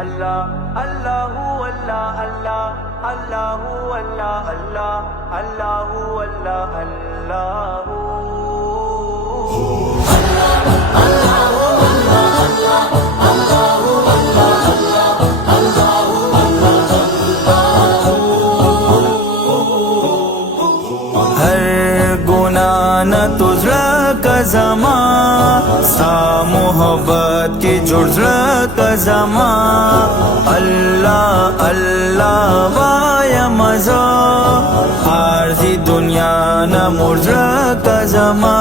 अल्लाह अल्लाहू अल्लाह अल्लाह अल्लाहू अल्लाह अल्लाह अल्लाहू अल्लाह अल्लाहू न तुझरा का जमा सा मोहब्बत की जुड़रा का जमा अल्लाह अल्लाह वाया मजा आरज़ी दुनिया न मुर्जा का जमा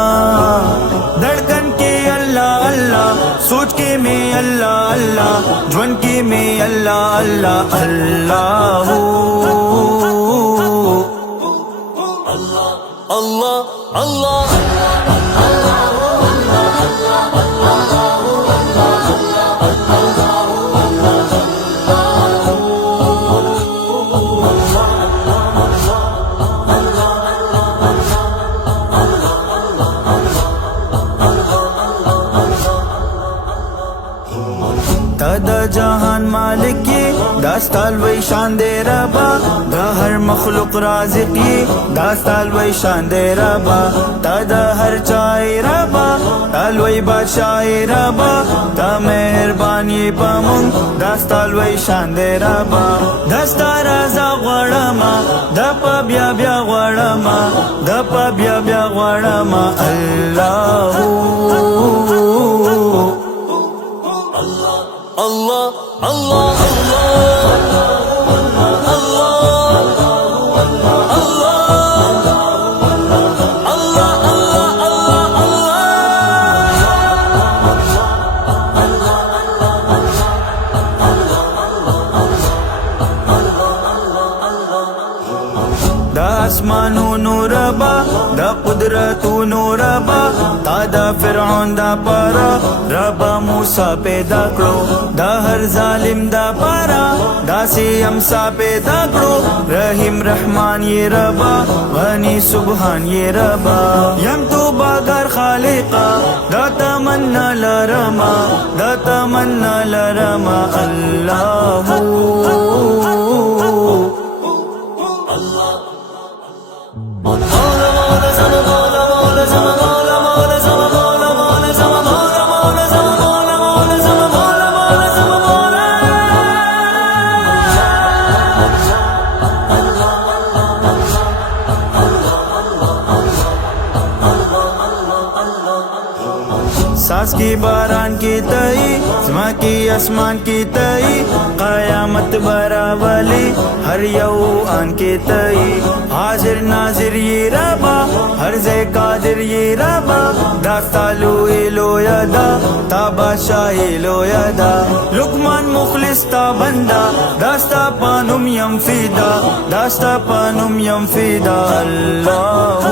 धड़कन के अल्लाह अल्लाह सोच के में अल्लाह अल्लाह जुन के में अल्लाह अल्लाह अल्लाह अल्लाह अल्लाह तदा जहान मालिकी दास्ताल वही शान दे रबा दा हर मखलूक राज़िकी दास्ताल वही शान दे रबा तदा हर चाय रबा ताल वही बादशाह रबा ता मेहरबानी पमुंग दास्ताल वही शान दे रबा दस्ता राजा गड़मा दपा ब्या ब्या गड़मा दपा ब्या ब्या गड़मा अल्लाह अल्लाह अल्लाह आसमानू नूरबा दा कुदरतू नूरबा तादा फिरौन दा पारा रबा मूसा पैदा करो दा हर जालिम दा पारा दासी हमसा पैदा करो रहीम रहमान ये रबा गनी सुबहान ये रबा यम तो बागर खालिका दा तमन्ना लरमा दा तमन्ना लरमा अल्लाह सास की बारान की तई जमा की आसमान की तई कयामत बरावली हर यऊ आन की तई हाजिर नाजिर ये रबा हर जे कादिर ये रबा दास्तालू इलो यदा ताबा शाहिलो यदा लुकमान मुखलिस ता बंदा दास्ता पानुम यम फिदा दास्ता पानुम यम फिदा अल्लाह